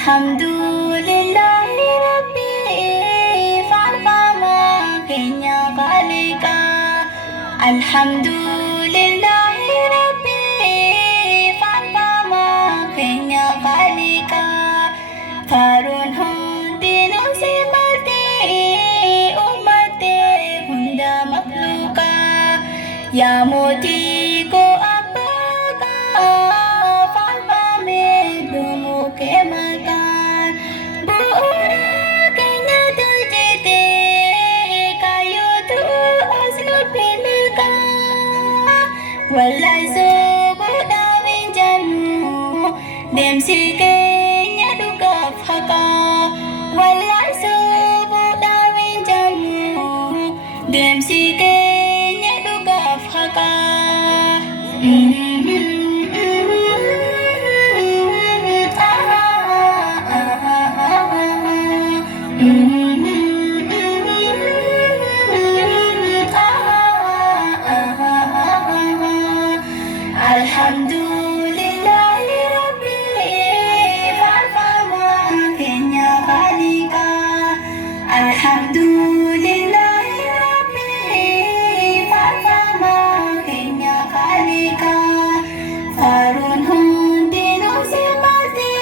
Alhamdulillahi Rabbi farfama kenya kalika. Alhamdulillahi Rabbi farfama kenya kalika. Farun hundinu simati ummati hunda makluka. Ya moti ko apaga farfame dumu kemakan. Buura kenya tuljite kayo tu aslu pilka. Walai subuh dawin janu dem si kenya duga faka. Walai subuh dawin janu dem si kenya duga faka. Alhamdulillahi Rabbi farfama kenya kalika. Alhamdulillahi Rabbi farfama kenya kalika. Farun hundinu simati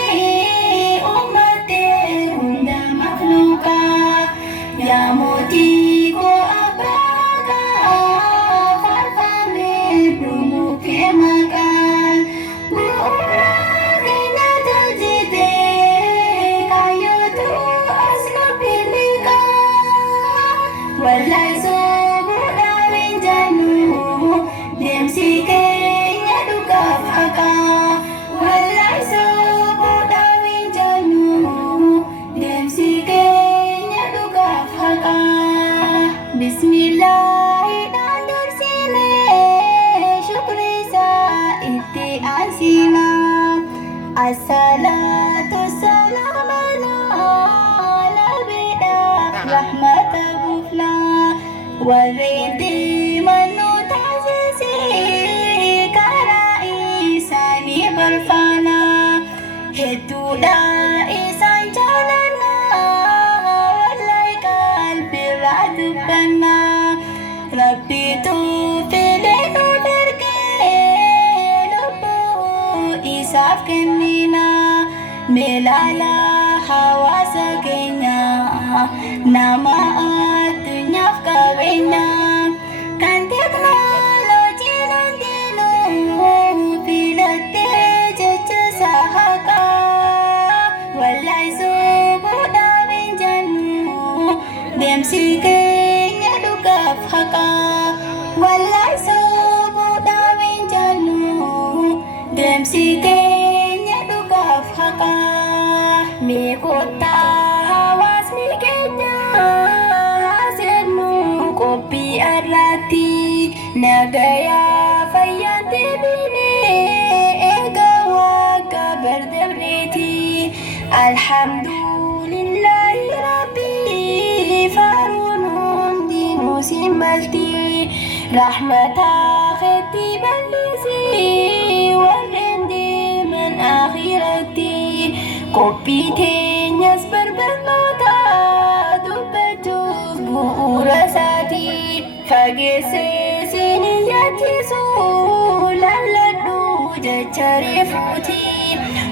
ummati hunda makluka. Ya moti ko abaga farfame dumu kemakan. Buura kenya tuljite kayo tu aslu pilika. Walai subuh dawin janu dem si kenya duga faka. Walai subuh dawin janu dem si kenya duga faka. Bismillahirrahmanirrahim. Syukri sa itti asina. Assalatu salamana ala bida rahmatagufna. Waridi manutazisi karai isani barfana. Hetuda isan jalana walai kalbi radukana. Rabbi tu filenu darke lubu isaf kenina. Melala hawasa kenya nama atunyaf kawenya. Kan teknologi nandinu pilate jeje sahaka. Walai subuh dawin janu dem si kenya duga faka. Walai subuh dawin janu dem si kenya duga faka. Mi kota hawas mi kenya hasilmu kopi arati. Nagaya fayyante bine egawa kabar debriti. Alhamdulillahi Rabbi farun hundinu simbalti. Rahmata kheti balisi warrendi man akhirati. Kopi tenyas berbermata dubbajuuf bu'uura saati. Fageesse sini yaadchisu lalladhu jecha reefuuti.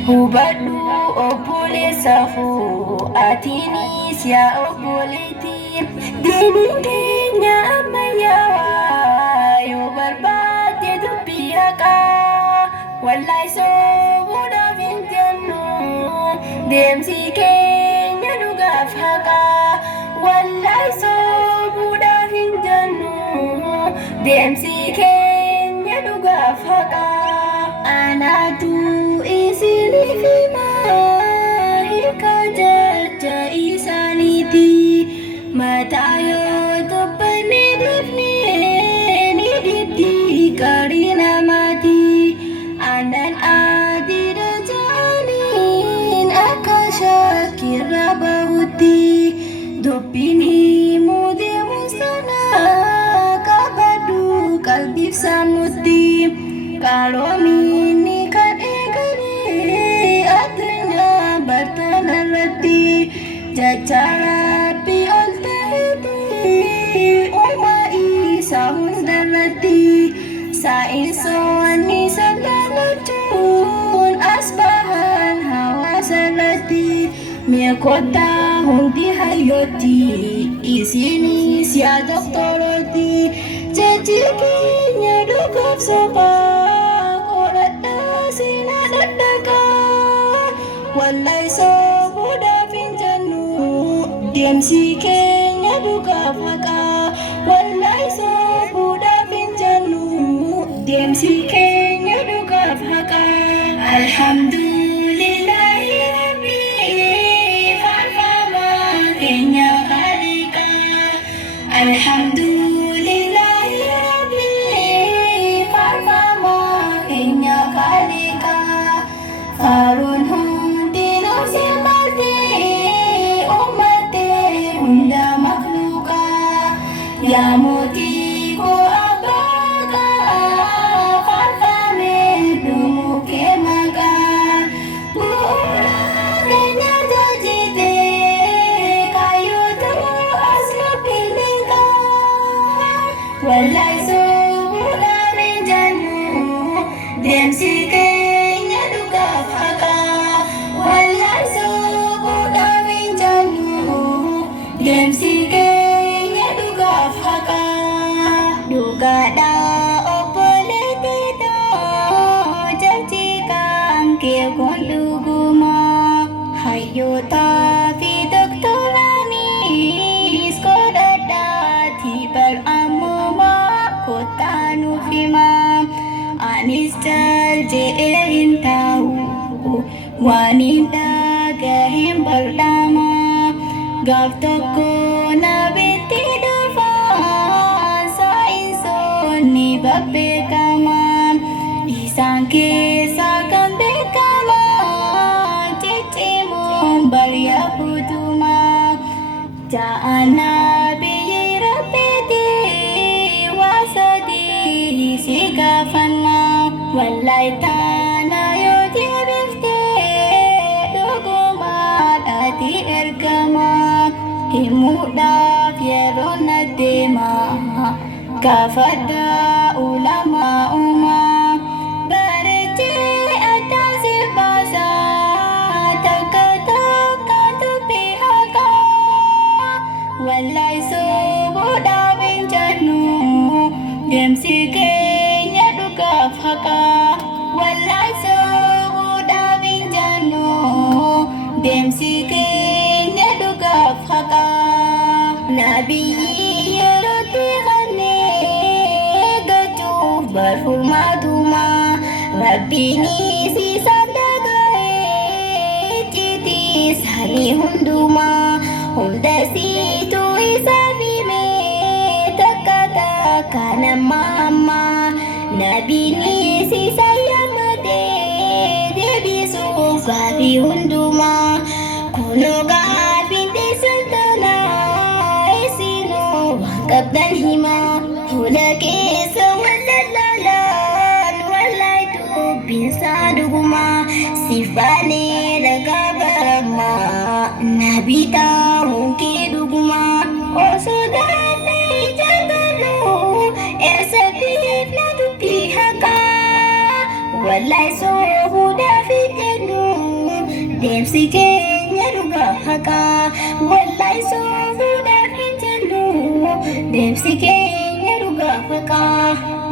Hubadhu obboleessa koo atiinis yaa obboleetti. Diiniin keenya ammayyaa yoo barbaadde dubbii haqaa. Wallahi sobuudhaaf hin jennu deemsi keenya dhugaaf haqaa. Wallahi sobuudhaaf hin jennu deemsi keenya dhugaaf haqaa. Anaatu isiniif himaa hiika jecha isaaniiti. Mataa yoo toppanne dhiifnee ni diddi qarii namaati. Aannan adiidha jaaniin akka shaakirra bahutti. Dubbiin himuu deemu sana qabadhu qalbiif sammutti. Qaroominni kan eegale addunyaa bartan irratti jecha Rabbii ol ta'etti uumaa isaa hundarratti saayinsoonni sagantachuun as bahan hawaasa irratti mee kottaa hundi hayyootti isinis yaa doktorooti jechi keenya dhugaaf sobaa qoradhaa seenaa dhadhagaa wallahi sobuudhaaf hin jennu deemsi keenya dhugaaf haqaa wallahi sobuudhaaf hin jennu deemsi keenya dhugaaf haqaa alhamdulillahi rabbii faarfamaa keenya khaliqaa alhamdulillahi rabbii faarfamaa keenya khaliqaa faaruun hundinuu simmatee ummatee hunda makluuqaa yaa mootii koo abbaa faarfamee dhumuu kee maqaa bu'uura keenya tajaajitee kaayyootu as lubbiin liqaa wallahi sobuudhaan hin jennu deemsi keenya dhugaaf haqaa wallahi sobuudhaan hin jennu deemsi keenya dhugaaf haqaa dhugaadhaa obboleettiitoo jechi kan kee kun dhugumaa hayyootaa fi doktoraanis godhadhaatii bar ammumaa kottaa nuuf himaa anis jal jedhee hin taa'u waan hin dhagahin bardhamaa gaaf tokko nabitti dhufaa saayinsoonni babbeekamaa isaan keessaa kan beekamaa ciccimoon bariyaa futumaa ja'annaa biyyi rabbiiti waa sadii si gaafannaa wallahi taana yoo deebiftee dhugumaadhaati ergamaa himuudhaaf yeroo na deemaa gaafadhaa ulamaa uumaa bareechee addaan si baasaa takka takka dubbii haqaa wallahi sobuudhaaf hin jennu deemsi keenya dhugaaf haqaa wallahi sobuudhaaf hin jennu deemsi keenya dhugaaf haqaa nabiyyi yerootti kannee gachuuf barfurmaatumaa rabbiinis isaan dhaga'ee icciitis hani hundumaa hunda siituu isaaf himee takka takka nama ammaa nabiinis isaan yammatee deebisuuf gaafii hundumaa kunoo gaafiin teessan tanaa isinoo waan qabdan himaa fuula keessa wallallaalaan wallahi dubbiinsaa dhugumaa siif baanee ragaa baramaa nabii ta'uun kee dhugumaa osoo daandii jalqabu eessattiif na dubbii haqaa wallahi sobuudhaaf hin jennu deemsi keenya dhugaaf haqaa wallahi sobuudhaaf hin jennu deemsi keenya dhugaaf haqaa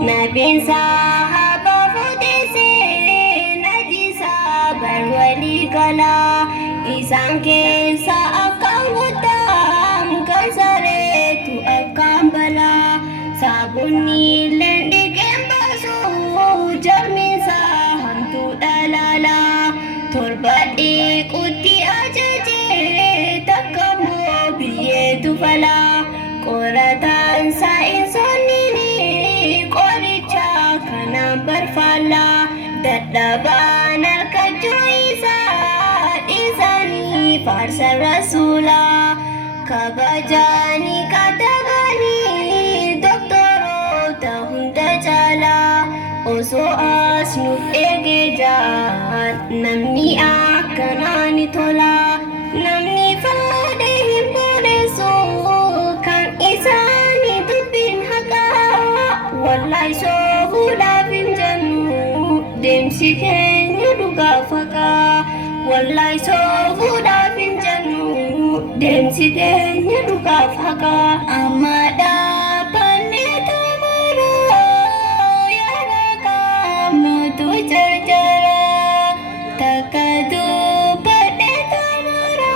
nabiin sahabaa fuudhesee najisaa bar walii galaa isaan keessa akkaan guddaan kan sareetu akkaan balaa saabunni illee dhiqeen baasuu jarmiinsaa hamtuu dhalaalaa torba dhiqutti ajajee takka immoo biyyeetu falaa qorataan saayinsoonni qoricha kanaan barfaallaa dadhabaan harkachuu isaa dhiisanii faarsa rasuulaa kabajaanii katabanii doktoroota hunda caalaa osoo as nuuf eegee jaan namni akkanaa ni tola. keenya dhugaa faqaa wallahi soofuudhaaf hin jennu deemsi keenya dhugaa faqaa amma dhaabbanni xumura yaada qaamnutu jarjara takka dubbadhe xumura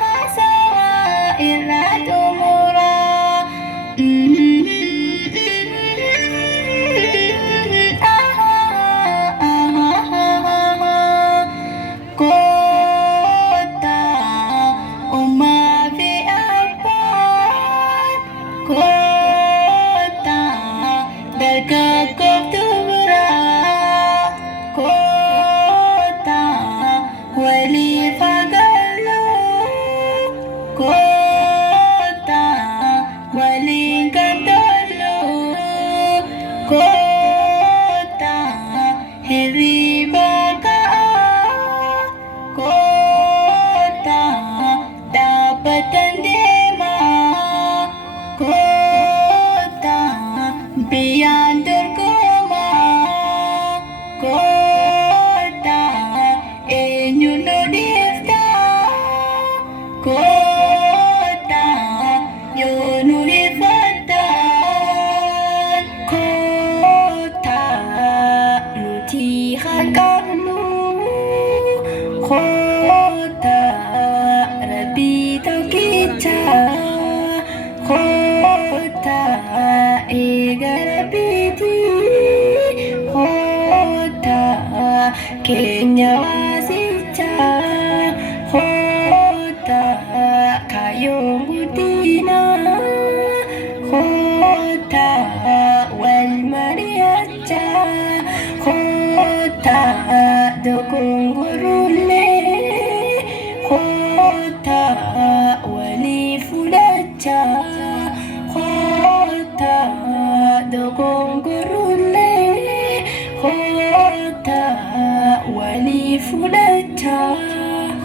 haasawaa irraa xumura. Beyond the coma, kota, and you know this kota, you know this kota, luti hakamu, kota, rabita kita, kota. Egarabiti kota Kenya wasicha kota kayong gutina kota wal mariacha kota dokong gurule kota wali fulacha dokong gurule kota wali fulacha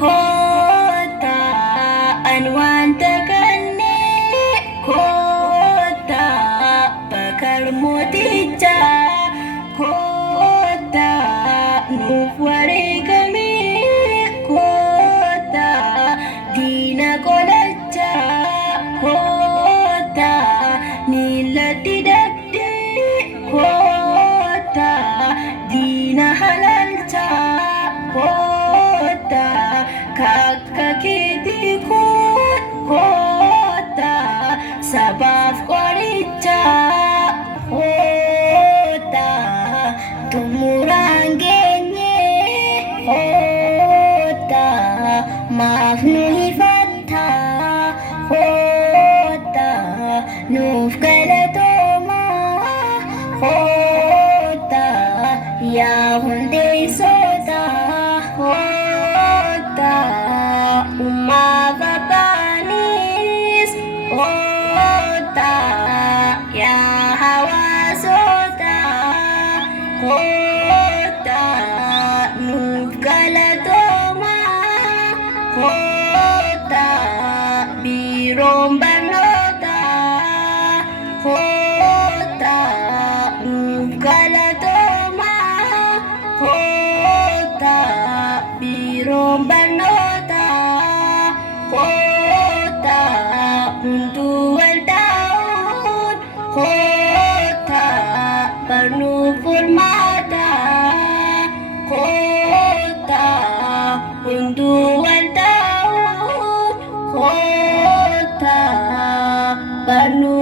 kota anwanta kanne kota bakal moticha kota nufware kami kota dina kolacha kota nilati kota dina halalcha kota kakakiti kota sabab koricha kota tumurangenye kota maaf nuhifata kota nuuf galatoma kota ya hunde soda kota umma babanis kota ya hawa soda kota nuuf galatoma kota birom barnota kota galatoma kota birom barnota kota untuk tahun kota penuh permata kota untuk tahun kota penuh